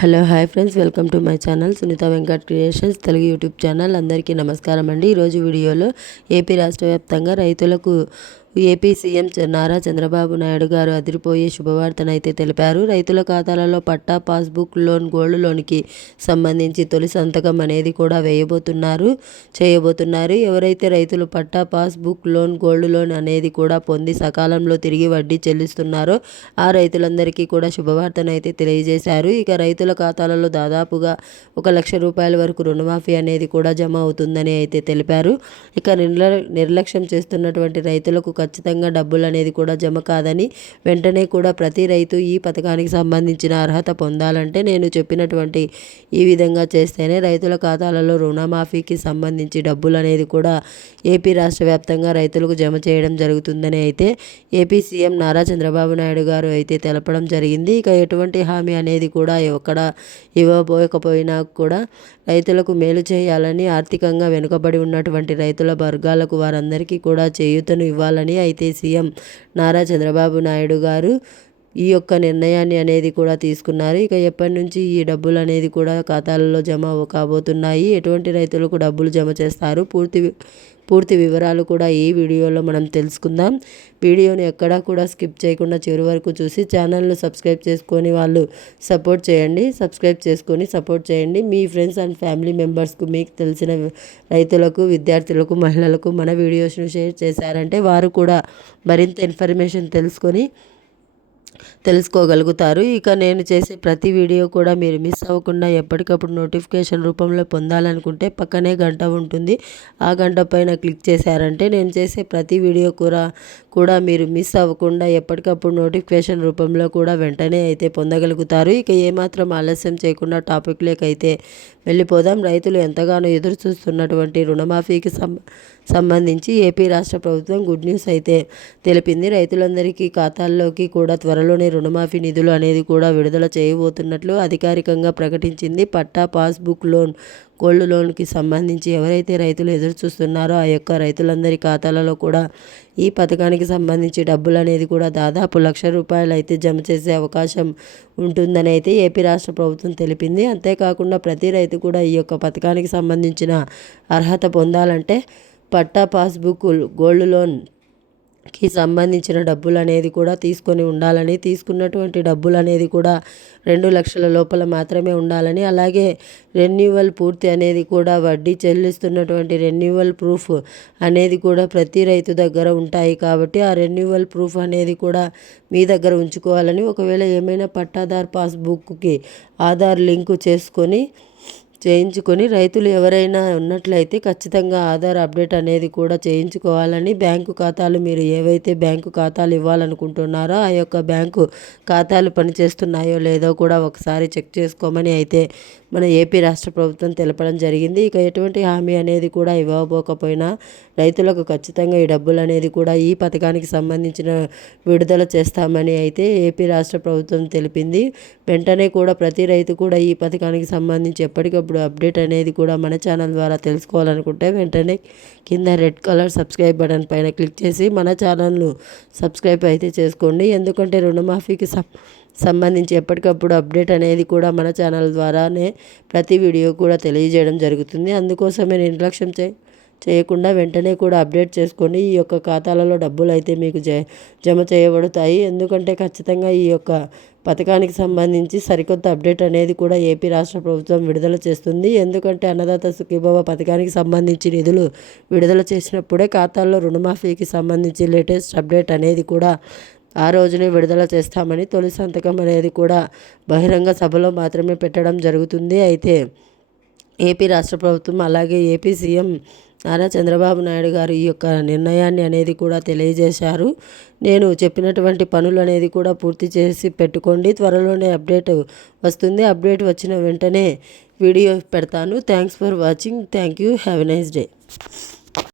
Hello hi friends, welcome to my channel Sunitha Venkat creations Telugu YouTube channel. అందరికీ నమస్కారం అండి. ఈరోజు వీడియోలో ఏపీ రాష్ట్ర వ్యాప్తంగా రైతులకు ఏపీ సీఎం నారా చంద్రబాబు నాయుడు గారు అదిరిపోయే శుభవార్తనైతే తెలిపారు. రైతుల ఖాతాలలో పట్టా, పాస్బుక్, లోన్, గోల్డ్ లోన్కి సంబంధించి తొలి సంతకం అనేది కూడా చేయబోతున్నారు. ఎవరైతే రైతులు పట్టా, పాస్బుక్, లోన్, గోల్డ్ లోన్ అనేది కూడా పొంది సకాలంలో తిరిగి వడ్డీ చెల్లిస్తున్నారో ఆ రైతులందరికీ కూడా శుభవార్తనైతే తెలియజేశారు. ఇక రైతుల ఖాతాలలో దాదాపుగా 1 లక్ష రూపాయల వరకు రుణమాఫీ అనేది కూడా జమ అవుతుందని అయితే తెలిపారు. ఇక నిర్లక్ష్యం చేస్తున్నటువంటి రైతులకు ఖచ్చితంగా డబ్బులు అనేది కూడా జమ కాదని, వెంటనే కూడా ప్రతి రైతు ఈ పథకానికి సంబంధించిన అర్హత పొందాలంటే నేను చెప్పినటువంటి ఈ విధంగా చేస్తేనే రైతుల ఖాతాలలో రుణమాఫీకి సంబంధించి డబ్బులు అనేది కూడా ఏపీ రాష్ట్ర వ్యాప్తంగా రైతులకు జమ చేయడం జరుగుతుందని అయితే ఏపీ సీఎం నారా చంద్రబాబు నాయుడు గారు అయితే తెలపడం జరిగింది. ఇక ఎటువంటి హామీ అనేది కూడా ఎక్కడ ఇవ్వబోయకపోయినా కూడా రైతులకు మేలు చేయాలని, ఆర్థికంగా వెనుకబడి ఉన్నటువంటి రైతుల వర్గాలకు వారందరికీ కూడా చేయూతను ఇవ్వాలని అయితే సీఎం నారా చంద్రబాబు నాయుడు గారు ఈ యొక్క నిర్ణయాన్ని అనేది కూడా తీసుకున్నారు. ఇక ఎప్పటి నుంచి ఈ డబ్బులు అనేది కూడా ఖాతాలలో జమ కాబోతున్నాయి, ఎటువంటి రైతులకు డబ్బులు జమ చేస్తారు, పూర్తి వివరాలు కూడా ఈ వీడియోలో మనం తెలుసుకుందాం. వీడియోని ఎక్కడా కూడా స్కిప్ చేయకుండా చివరి వరకు చూసి ఛానల్ను సబ్స్క్రైబ్ చేసుకొని వాళ్ళు సపోర్ట్ చేయండి. సబ్స్క్రైబ్ చేసుకొని సపోర్ట్ చేయండి. మీ ఫ్రెండ్స్ అండ్ ఫ్యామిలీ మెంబర్స్కు, మీకు తెలిసిన రైతులకు, విద్యార్థులకు, మహిళలకు మన వీడియోస్ను షేర్ చేశారంటే వారు కూడా మరింత ఇన్ఫర్మేషన్ తెలుసుకోగలుగుతారు. ఇక నేను చేసే ప్రతి వీడియో కూడా మీరు మిస్ అవ్వకుండా ఎప్పటికప్పుడు నోటిఫికేషన్ రూపంలో పొందాలనుకుంటే పక్కనే గంట ఉంటుంది. ఆ గంట పైన క్లిక్ చేశారంటే నేను చేసే ప్రతి వీడియో కూడా మీరు మిస్ అవ్వకుండా ఎప్పటికప్పుడు నోటిఫికేషన్ రూపంలో కూడా వెంటనే అయితే పొందగలుగుతారు. ఇక ఏమాత్రం ఆలస్యం చేయకుండా టాపిక్లోకైతే వెళ్ళిపోదాం. రైతులు ఎంతగానో ఎదురు చూస్తున్నటువంటి రుణమాఫీకి సంబంధించి ఏపీ రాష్ట్ర ప్రభుత్వం గుడ్ న్యూస్ అయితే తెలిపింది. రైతులందరికీ ఖాతాల్లోకి కూడా త్వరలోనే రుణమాఫీ నిధులు అనేది కూడా విడుదల చేయబోతున్నట్లు అధికారికంగా ప్రకటించింది. పట్టా, పాస్బుక్, లోన్, గోల్డ్ లోన్కి సంబంధించి ఎవరైతే రైతులు ఎదురు చూస్తున్నారో ఆ యొక్క రైతులందరి ఖాతాలలో కూడా ఈ పథకానికి సంబంధించి డబ్బులు అనేది కూడా దాదాపు 1 లక్ష రూపాయలు అయితే జమ చేసే అవకాశం ఉంటుందని అయితే ఏపీ రాష్ట్ర ప్రభుత్వం తెలిపింది. అంతేకాకుండా ప్రతి రైతు కూడా ఈ యొక్క పథకానికి సంబంధించిన అర్హత పొందాలంటే పట్టా, పాస్బుక్, గోల్డ్ లోన్కి సంబంధించిన డబ్బులు అనేది కూడా తీసుకొని ఉండాలని, తీసుకున్నటువంటి డబ్బులు అనేది కూడా 2 లక్షల లోపల మాత్రమే ఉండాలని, అలాగే రెన్యువల్ పూర్తి అనేది కూడా వడ్డీ చెల్లిస్తున్నటువంటి రెన్యువల్ ప్రూఫ్ అనేది కూడా ప్రతి రైతు దగ్గర ఉంటాయి కాబట్టి ఆ రెన్యువల్ ప్రూఫ్ అనేది కూడా మీ దగ్గర ఉంచుకోవాలని, ఒకవేళ ఏమైనా పట్టాదార్ పాస్బుక్కి ఆధార్ లింకు చేయించుకొని రైతులు ఎవరైనా ఉన్నట్లయితే ఖచ్చితంగా ఆధార్ అప్డేట్ అనేది కూడా చేయించుకోవాలని, బ్యాంకు ఖాతాలు మీరు ఏవైతే బ్యాంకు ఖాతాలు ఇవ్వాలనుకుంటున్నారో ఆ యొక్క బ్యాంకు ఖాతాలు పనిచేస్తున్నాయో లేదో కూడా ఒకసారి చెక్ చేసుకోమని అయితే మన ఏపీ రాష్ట్ర ప్రభుత్వం తెలపడం జరిగింది. ఇక ఎటువంటి హామీ అనేది కూడా ఇవ్వబోకపోయినా రైతులకు ఖచ్చితంగా ఈ డబ్బులు అనేది కూడా ఈ పథకానికి సంబంధించిన విడుదల చేస్తామని అయితే ఏపీ రాష్ట్ర ప్రభుత్వం తెలిపింది. వెంటనే కూడా ప్రతి రైతు కూడా ఈ పథకానికి సంబంధించి ఎప్పటికప్పుడు అప్డేట్ అనేది కూడా మన ఛానల్ ద్వారా తెలుసుకోవాలనుకుంటే వెంటనే కింద రెడ్ కలర్ సబ్స్క్రైబ్ బటన్ పైన క్లిక్ చేసి మన ఛానల్ను సబ్స్క్రైబ్ అయితే చేసుకోండి. ఎందుకంటే రుణమాఫీకి సంబంధించి ఎప్పటికప్పుడు అప్డేట్ అనేది కూడా మన ఛానల్ ద్వారానే ప్రతి వీడియో కూడా తెలియజేయడం జరుగుతుంది. అందుకోసమే నిర్లక్ష్యం చేయకుండా వెంటనే కూడా అప్డేట్ చేసుకోండి. ఈ యొక్క ఖాతాలలో డబ్బులు అయితే మీకు జమ చేయబడతాయి. ఎందుకంటే ఖచ్చితంగా ఈ యొక్క పథకానికి సంబంధించి సరికొత్త అప్డేట్ అనేది కూడా ఏపీ రాష్ట్ర ప్రభుత్వం విడుదల చేస్తుంది. ఎందుకంటే అన్నదాత సుఖీభవ పథకానికి సంబంధించి నిధులు విడుదల చేసినప్పుడే ఖాతాల్లో రుణమాఫీకి సంబంధించి లేటెస్ట్ అప్డేట్ అనేది కూడా ఆ రోజునే విడుదల చేస్తామని తొలి సంతకం అనేది కూడా బహిరంగ సభలో మాత్రమే పెట్టడం జరుగుతుంది. అయితే ఏపీ రాష్ట్ర ప్రభుత్వం అలాగే ఏపీ సీఎం నారా చంద్రబాబు నాయుడు గారు ఈ యొక్క నిర్ణయాన్ని అనేది కూడా తెలియజేశారు. నేను చెప్పినటువంటి పనులు అనేది కూడా పూర్తి చేసి పెట్టుకోండి, త్వరలోనే అప్డేట్ వస్తుంది. అప్డేట్ వచ్చిన వెంటనే వీడియో పెడతాను. Thanks for watching. Thank you. Have a nice day.